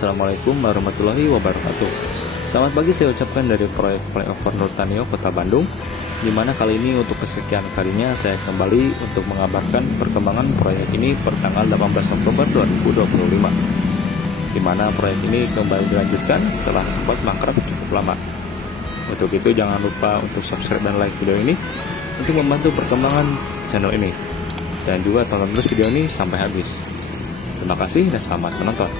Assalamualaikum warahmatullahi wabarakatuh. Selamat pagi saya ucapkan dari proyek Flyover Nurtanio Kota Bandung, di mana kali ini untuk kesekian kalinya saya kembali untuk mengabarkan perkembangan proyek ini per tanggal 18 Oktober 2025, di mana proyek ini kembali dilanjutkan setelah sempat mangkrak cukup lama. Untuk itu jangan lupa untuk subscribe dan like video ini untuk membantu perkembangan channel ini, dan juga tonton terus video ini sampai habis. Terima kasih dan selamat menonton.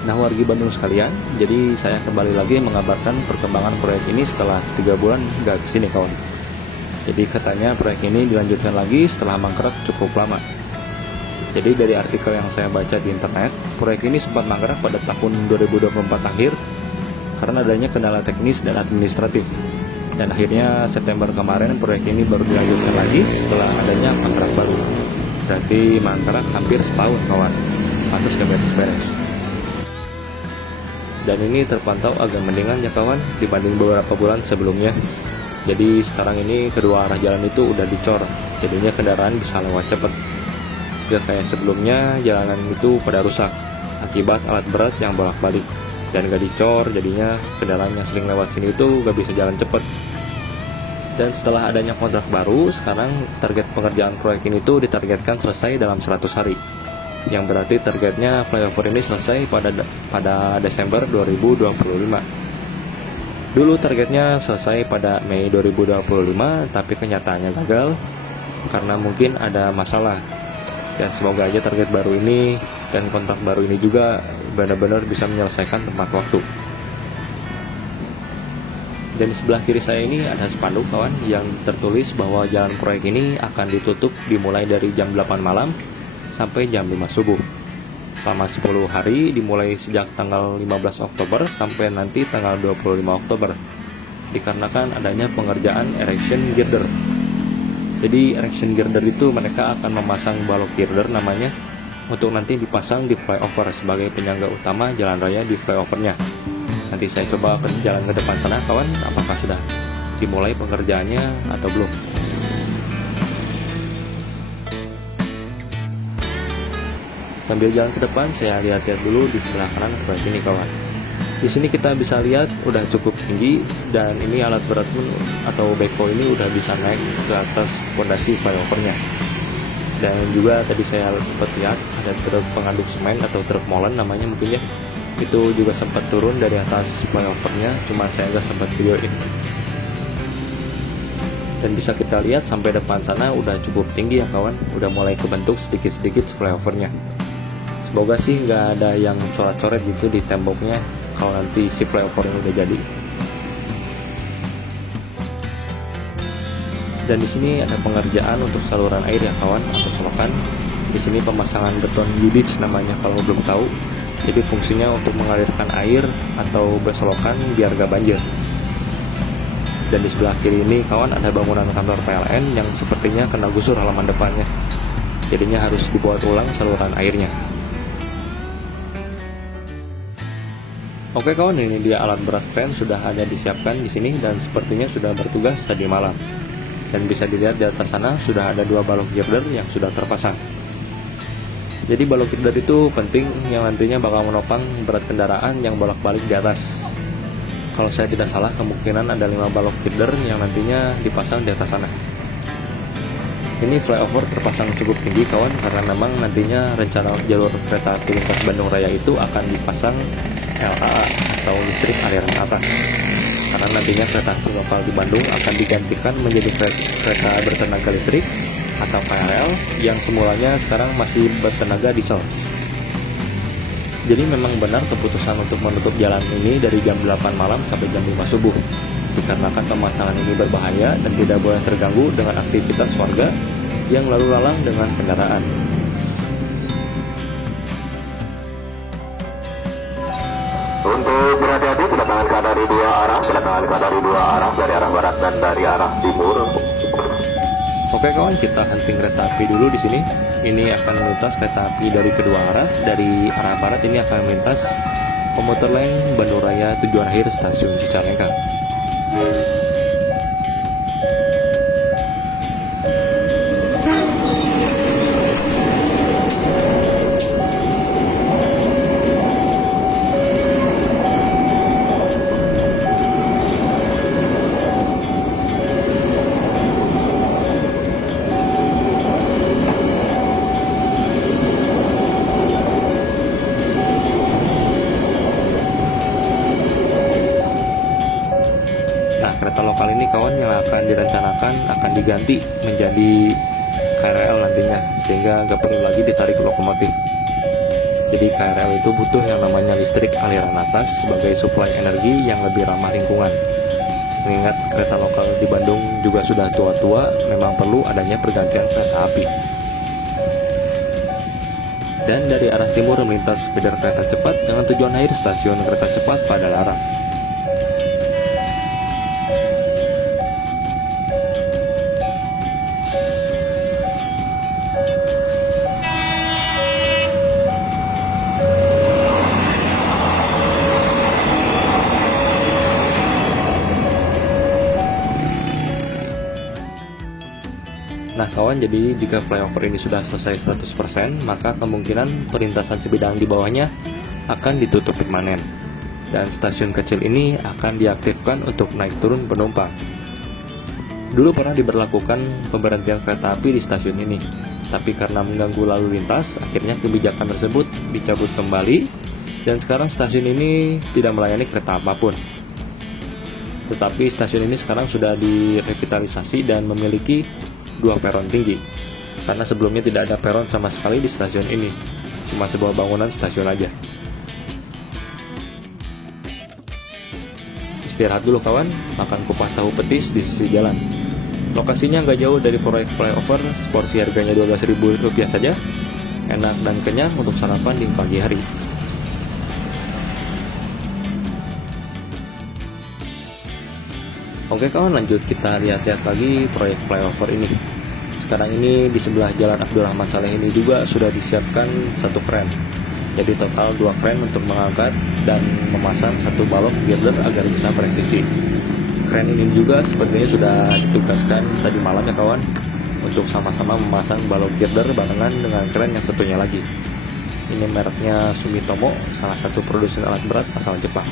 Nah wargi Bandung sekalian, jadi saya kembali lagi mengabarkan perkembangan proyek ini setelah 3 bulan nggak kesini kawan. Jadi katanya proyek ini dilanjutkan lagi setelah mangkrak cukup lama. Jadi dari artikel yang saya baca di internet, proyek ini sempat mangkrak pada tahun 2024 akhir karena adanya kendala teknis dan administratif. Dan akhirnya September kemarin proyek ini baru dilanjutkan lagi setelah adanya kontrak baru. Berarti mangkrak hampir setahun kawan, pantas gak beres-beres. Dan ini terpantau agak mendingan ya kawan dibanding beberapa bulan sebelumnya. Jadi sekarang ini kedua arah jalan itu udah dicor, jadinya kendaraan bisa lewat cepat. Gak kayak sebelumnya jalanan itu pada rusak akibat alat berat yang bolak-balik. Dan gak dicor, jadinya kendaraan yang sering lewat sini itu gak bisa jalan cepat. Dan setelah adanya kontrak baru, sekarang target pengerjaan proyek ini tuh ditargetkan selesai dalam 100 hari. Yang berarti targetnya flyover ini selesai pada Desember 2025. Dulu targetnya selesai pada Mei 2025, tapi kenyataannya gagal karena mungkin ada masalah. Dan semoga aja target baru ini dan kontrak baru ini juga benar-benar bisa menyelesaikan tepat waktu. Dan di sebelah kiri saya ini ada spanduk kawan yang tertulis bahwa jalan proyek ini akan ditutup dimulai dari jam 8 malam sampai jam 5 subuh selama 10 hari dimulai sejak tanggal 15 Oktober sampai nanti tanggal 25 Oktober dikarenakan adanya pengerjaan erection girder. Jadi erection girder itu mereka akan memasang balok girder namanya untuk nanti dipasang di flyover sebagai penyangga utama jalan raya di flyovernya. Nanti saya coba jalan ke depan sana kawan, apakah sudah dimulai pengerjaannya atau belum. Sambil jalan ke depan, saya lihat-lihat dulu di sebelah kanan proyek ini kawan. Di sini kita bisa lihat udah cukup tinggi dan ini alat berat pun atau backhoe ini udah bisa naik ke atas fondasi flyovernya. Dan juga tadi saya sempat lihat ada truk pengaduk semen atau truk molen namanya mungkin ya. Itu juga sempat turun dari atas flyovernya, cuma saya nggak sempat videoin. Dan bisa kita lihat sampai depan sana udah cukup tinggi ya kawan, udah mulai kebentuk sedikit-sedikit flyovernya. Semoga sih nggak ada yang coret-coret gitu di temboknya kalau nanti si flyovernya udah jadi. Dan di sini ada pengerjaan untuk saluran air ya kawan atau selokan. Di sini pemasangan beton U-ditch namanya kalau belum tahu. Jadi fungsinya untuk mengalirkan air atau beselokan biar gak banjir. Dan di sebelah kiri ini kawan ada bangunan kantor PLN yang sepertinya kena gusur halaman depannya. Jadinya harus dibuat ulang saluran airnya. Oke kawan, ini dia alat berat crane sudah ada disiapkan di sini dan sepertinya sudah bertugas tadi malam. Dan bisa dilihat di atas sana sudah ada 2 balok girder yang sudah terpasang. Jadi balok girder itu penting yang nantinya bakal menopang berat kendaraan yang bolak-balik di atas. Kalau saya tidak salah kemungkinan ada 5 balok girder yang nantinya dipasang di atas sana. Ini flyover terpasang cukup tinggi kawan karena memang nantinya rencana jalur kereta api lintas Bandung Raya itu akan dipasang LAA atau listrik aliran atas. Karena nantinya kereta api lokal di Bandung akan digantikan menjadi kereta bertenaga listrik atau KRL yang semulanya sekarang masih bertenaga diesel. Jadi memang benar keputusan untuk menutup jalan ini dari jam 8 malam sampai jam 5 subuh dikarenakan pemasangan ini berbahaya dan tidak boleh terganggu dengan aktivitas warga yang lalu lalang dengan kendaraan. Untuk berhati-hati kedatangan dari 2 arah, dari arah barat dan dari arah timur. Oke kawan, kita hunting kereta api dulu di sini. Ini akan melintas kereta api dari kedua arah. Dari arah barat ini akan melintas komuter lain Bandung Raya tujuan akhir stasiun Cicalengka. kereta lokal ini kawan yang akan direncanakan akan diganti menjadi KRL nantinya, sehingga nggak perlu lagi ditarik lokomotif. Jadi KRL itu butuh yang namanya listrik aliran atas sebagai suplai energi yang lebih ramah lingkungan. Mengingat kereta lokal di Bandung juga sudah tua-tua, memang perlu adanya pergantian kereta api. Dan dari arah timur melintas feeder kereta cepat dengan tujuan akhir stasiun kereta cepat Padalarang. Nah kawan, jadi jika flyover ini sudah selesai 100%, maka kemungkinan perlintasan sebidang di bawahnya akan ditutup permanen. Dan stasiun kecil ini akan diaktifkan untuk naik turun penumpang. Dulu pernah diberlakukan pemberhentian kereta api di stasiun ini, tapi karena mengganggu lalu lintas, akhirnya kebijakan tersebut dicabut kembali, dan sekarang stasiun ini tidak melayani kereta apapun. Tetapi stasiun ini sekarang sudah direvitalisasi dan memiliki 2 peron tinggi, karena sebelumnya tidak ada peron sama sekali di stasiun ini, cuma sebuah bangunan stasiun aja. Istirahat dulu kawan, makan kupat tahu petis di sisi jalan. Lokasinya nggak jauh dari proyek flyover, seporsi harganya Rp12.000 saja, enak dan kenyang untuk sarapan di pagi hari. Oke kawan, lanjut kita lihat-lihat lagi proyek flyover ini. Sekarang ini di sebelah Jalan Abdurrahman Saleh ini juga sudah disiapkan 1 kren. Jadi total 2 kren untuk mengangkat dan memasang 1 balok girder agar bisa presisi. Kren ini juga sepertinya sudah ditugaskan tadi malam ya kawan, untuk sama-sama memasang balok girder barengan dengan kren yang satunya lagi. Ini mereknya Sumitomo, salah satu produsen alat berat asal Jepang.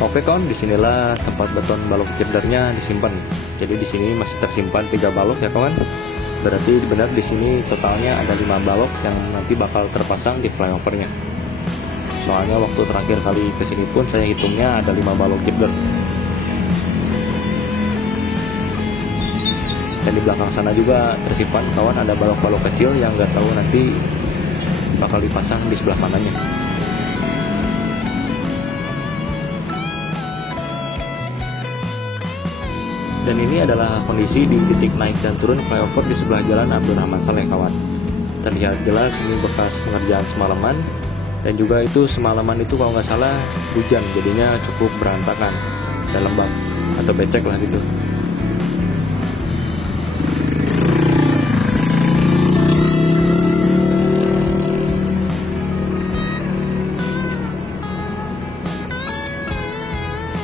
Oke kawan, disinilah tempat beton balok girdernya disimpan. Jadi di sini masih tersimpan 3 balok ya kawan. Berarti benar di sini totalnya ada 5 balok yang nanti bakal terpasang di flyovernya. Soalnya waktu terakhir kali kesini pun saya hitungnya ada 5 balok girder. Dan di belakang sana juga tersimpan kawan ada balok-balok kecil yang nggak tahu nanti bakal dipasang di sebelah mananya. Dan ini adalah kondisi di titik naik dan turun flyover di sebelah Jalan Abdurrahman Saleh kawan. Terlihat jelas ini bekas pengerjaan semalaman, dan juga itu semalaman itu kalau nggak salah hujan, jadinya cukup berantakan dan lembab atau becek lah gitu.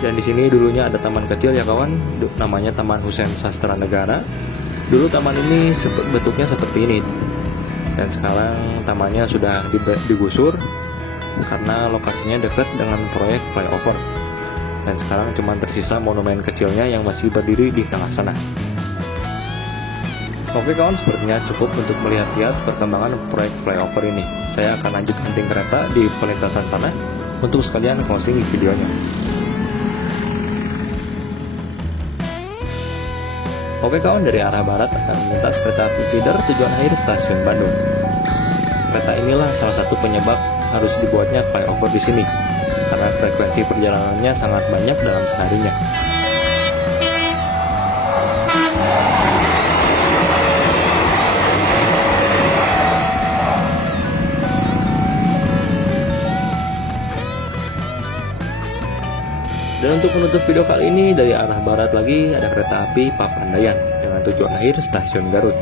Dan di sini dulunya ada taman kecil ya kawan, namanya Taman Husein Sastra Negara. Dulu taman ini bentuknya seperti ini, dan sekarang tamannya sudah digusur karena lokasinya dekat dengan proyek flyover. Dan sekarang cuma tersisa monumen kecilnya yang masih berdiri di tengah sana. Oke kawan, sepertinya cukup untuk melihat-lihat perkembangan proyek flyover ini. Saya akan lanjut hunting kereta di perlintasan sana untuk sekalian closing videonya. Oke kawan, dari arah barat akan melintas kereta api feeder tujuan akhir stasiun Bandung. Kereta inilah salah satu penyebab harus dibuatnya flyover di sini, karena frekuensi perjalanannya sangat banyak dalam seharinya. Dan untuk menutup video kali ini, dari arah barat lagi ada kereta api Papandayan dengan tujuan akhir stasiun Garut.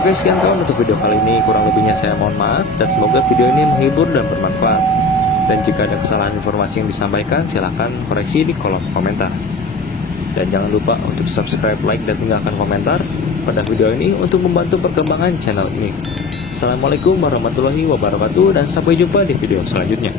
Oke, sekian kawan untuk video kali ini. Kurang lebihnya saya mohon maaf, dan semoga video ini menghibur dan bermanfaat. Dan jika ada kesalahan informasi yang disampaikan, silahkan koreksi di kolom komentar. Dan jangan lupa untuk subscribe, like, dan tinggalkan komentar pada video ini untuk membantu perkembangan channel ini. Assalamualaikum warahmatullahi wabarakatuh dan sampai jumpa di video selanjutnya.